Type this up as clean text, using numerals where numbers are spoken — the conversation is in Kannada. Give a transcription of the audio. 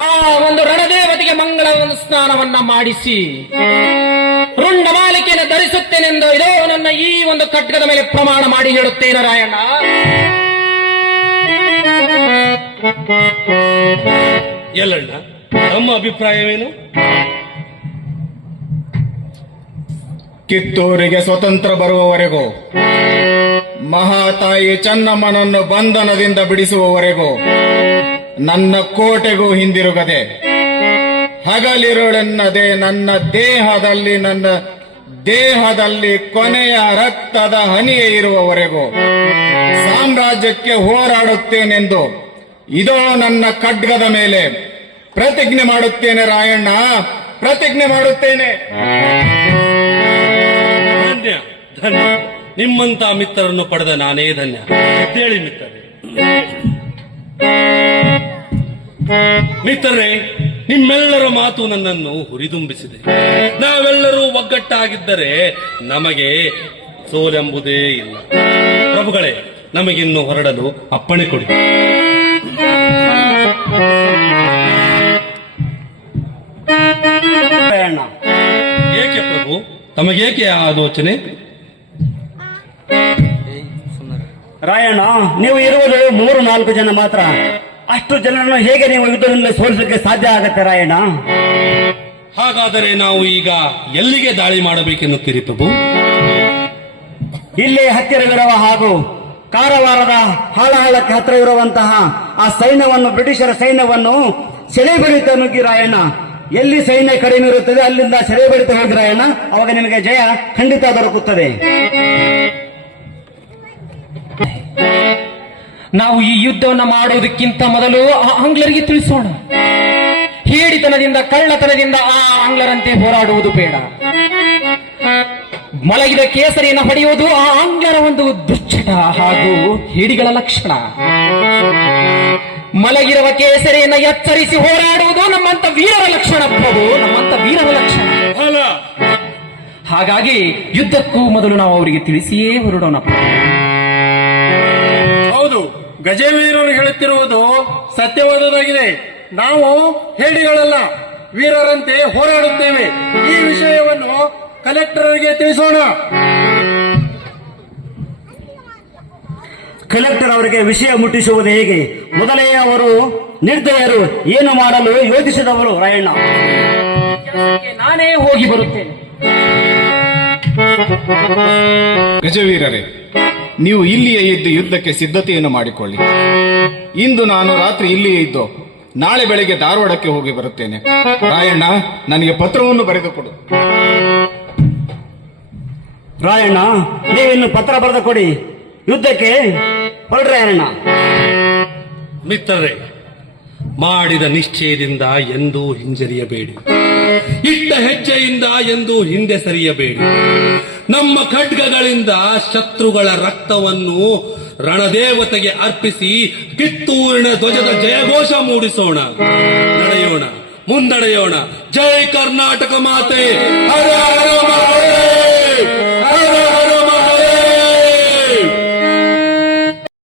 ಆ ಒಂದು ರಣದೇವತೆಗೆ ಮಂಗಳ ಸ್ನಾನವನ್ನ ಮಾಡಿಸಿ ರುಂಡಮಾಲಿಕೆಯನ್ನು ಧರಿಸುತ್ತೇನೆಂದು ಇದೋ ನನ್ನ ಈ ಒಂದು ಖಡ್ಗದ ಮೇಲೆ ಪ್ರಮಾಣ ಮಾಡಿ ಹೇಳುತ್ತೇನೆ ರಾಯಣ್ಣ. ಎಲ್ಲಣ್ಣ, ನಮ್ಮ ಅಭಿಪ್ರಾಯವೇನು? ಕಿತ್ತೂರಿಗೆ ಸ್ವತಂತ್ರ ಬರುವವರೆಗೂ, ಮಹಾತಾಯಿ ಚೆನ್ನಮ್ಮನನ್ನು ಬಂಧನದಿಂದ ಬಿಡಿಸುವವರೆಗೂ ನನ್ನ ಕೋಟೆಗೂ ಹಿಂದಿರುಗದೆ, ಹಗಲಿರುಳೆನ್ನದೆ ನನ್ನ ದೇಹದಲ್ಲಿ ಕೊನೆಯ ರಕ್ತದ ಹನಿಯೇ ಇರುವವರೆಗೂ ಸಾಮ್ರಾಜ್ಯಕ್ಕೆ ಹೋರಾಡುತ್ತೇನೆಂದು ಇದೋ ನನ್ನ ಖಡ್ಗದ ಮೇಲೆ ಪ್ರತಿಜ್ಞೆ ಮಾಡುತ್ತೇನೆ ರಾಯಣ್ಣ, ಪ್ರತಿಜ್ಞೆ ಮಾಡುತ್ತೇನೆ. ಧನ್ಯ ಧನ್ಯ, ನಿಮ್ಮಂತ ಮಿತ್ರರನ್ನು ಪಡೆದ ನಾನೇ ಧನ್ಯ. ಹೇಳಿ ಮಿತ್ರರೇ, ನಿಮ್ಮೆಲ್ಲರ ಮಾತು ನನ್ನನ್ನು ಹುರಿದುಂಬಿಸಿದೆ. ನಾವೆಲ್ಲರೂ ಒಗ್ಗಟ್ಟಾಗಿದ್ದರೆ ನಮಗೆ ಸೋಲೆಂಬುದೇ ಇಲ್ಲ. ಪ್ರಭುಗಳೇ, ನಮಗಿನ್ನು ಹೊರಡಲು ಅಪ್ಪಣೆ ಕೊಡಿ. ಏಕೆ ಪ್ರಭು, ತಮಗೇಕೆ ಆ ಆಲೋಚನೆ? ರಾಯಣ್ಣ, ನೀವು ಇರುವುದು 3-4 ಜನ ಮಾತ್ರ. ಅಷ್ಟು ಜನರನ್ನು ಹೇಗೆ ನೀವು ಯುದ್ಧದಲ್ಲಿ ಸೋಲಿಸಲಿಕ್ಕೆ ಸಾಧ್ಯ ಆಗತ್ತೆ ರಾಯಣ್ಣ? ಹಾಗಾದರೆ ನಾವು ಈಗ ಎಲ್ಲಿಗೆ ದಾಳಿ ಮಾಡಬೇಕೆನ್ನುತ್ತೀರಿ ಪ್ರಭು? ಇಲ್ಲಿ ಹತ್ತಿರವಿರುವ ಹಾಗೂ ಕಾರವಾರದ ಹಾಳಹಾಳಕ್ಕೆ ಹತ್ತಿರವಿರುವಂತಹ ಆ ಸೈನ್ಯವನ್ನು, ಬ್ರಿಟಿಷರ ಸೈನ್ಯವನ್ನು ಸೆರೆ ಬಡಿತ ನುಗ್ಗಿ ರಾಯಣ್ಣ. ಎಲ್ಲಿ ಸೈನ್ಯ ಕಡಿಮೆ ಇರುತ್ತದೆ ಅಲ್ಲಿಂದ ಸೆರೆ ಬಡಿತ ಹೋಗಿ ರಾಯಣ್ಣ, ಅವಾಗ ನಿಮಗೆ ಜಯ ಖಂಡಿತ ದೊರಕುತ್ತದೆ. ನಾವು ಈ ಯುದ್ಧವನ್ನು ಮಾಡುವುದಕ್ಕಿಂತ ಮೊದಲು ಆ ಆಂಗ್ಲರಿಗೆ ತಿಳಿಸೋಣ. ಹೇಡಿತನದಿಂದ, ಕಳ್ಳತನದಿಂದ ಆ ಆಂಗ್ಲರಂತೆ ಹೋರಾಡುವುದು ಬೇಡ. ಮಲಗಿದ ಕೇಸರಿಯನ್ನು ಹೊಡೆಯುವುದು ಆ ಆಂಗ್ಲರ ಒಂದು ದುಶ್ಚಟ ಹಾಗೂ ಹೇಡಿಗಳ ಲಕ್ಷಣ. ಮಲಗಿರುವ ಕೇಸರಿಯನ್ನು ಎಚ್ಚರಿಸಿ ಹೋರಾಡುವುದು ನಮ್ಮಂತ ವೀರರ ಲಕ್ಷಣ ಪ್ರಭು, ನಮ್ಮಂತ ವೀರರ ಲಕ್ಷಣ. ಹಾಗಾಗಿ ಯುದ್ಧಕ್ಕೂ ಮೊದಲು ನಾವು ಅವರಿಗೆ ತಿಳಿಸಿಯೇ ಹೊರಡೋಣ. ಹೌದು, ಗಜವೀರರು ಹೇಳುತ್ತಿರುವುದು ಸತ್ಯವಾದದಾಗಿದೆ. ನಾವು ಹೇಡಿಗಳಲ್ಲ, ವೀರರಂತೆ ಹೋರಾಡುತ್ತೇವೆ. ಈ ವಿಷಯವನ್ನು ಕಲೆಕ್ಟರ್ಗೆ ತಿಳಿಸೋಣ. ಕಲೆಕ್ಟರ್ ಅವರಿಗೆ ವಿಷಯ ಮುಟ್ಟಿಸುವುದು ಹೇಗೆ? ಮೊದಲೇ ಅವರು ನಿರ್ದಯರು, ಏನು ಮಾಡಲು ಯೋಚಿಸಿದವರು ರಾಯಣ್ಣ. ನಾನೇ ಹೋಗಿ ಬರುತ್ತೇನೆ. ಗಜವೀರರೇ, ನೀವು ಇಲ್ಲಿಯೇ ಇದ್ದು ಯುದ್ಧಕ್ಕೆ ಸಿದ್ಧತೆಯನ್ನು ಮಾಡಿಕೊಳ್ಳಿ. ಇಂದು ನಾನು ರಾತ್ರಿ ಇಲ್ಲಿಯೇ ಇದ್ದು ನಾಳೆ ಬೆಳಿಗ್ಗೆ ಧಾರವಾಡಕ್ಕೆ ಹೋಗಿ ಬರುತ್ತೇನೆ. ರಾಯಣ್ಣ, ನನಗೆ ಪತ್ರವನ್ನು ಬರೆದು ಕೊಡು. ರಾಯಣ್ಣ, ನೀವಿನ್ನು ಪತ್ರ ಬರೆದು ಕೊಡಿ. ಯುದ್ಧಕ್ಕೆ ಹೊರಡ್ರಿ ರಾಯಣ್ಣ. ಮಿತ್ರರೇ, ಮಾಡಿದ ನಿಶ್ಚಯದಿಂದ ಎಂದೂ ಹಿಂಜರಿಯಬೇಡಿ. ಇಟ್ಟ ಹೆಜ್ಜೆಯಿಂದ ಎಂದೂ ಹಿಂದೆ ಸರಿಯಬೇಡಿ. ನಮ್ಮ ಖಡ್ಗಗಳಿಂದ ಶತ್ರುಗಳ ರಕ್ತವನ್ನು ರಣದೇವತೆಗೆ ಅರ್ಪಿಸಿ ಕಿತ್ತೂರಿನ ಧ್ವಜದ ಜಯಘೋಷ ಮೂಡಿಸೋಣ. ನಡೆಯೋಣ, ಮುಂದಡೆಯೋಣ. ಜೈ ಕರ್ನಾಟಕ ಮಾತೆ. ಹರ ಹರ ಮಹಾದೇವ.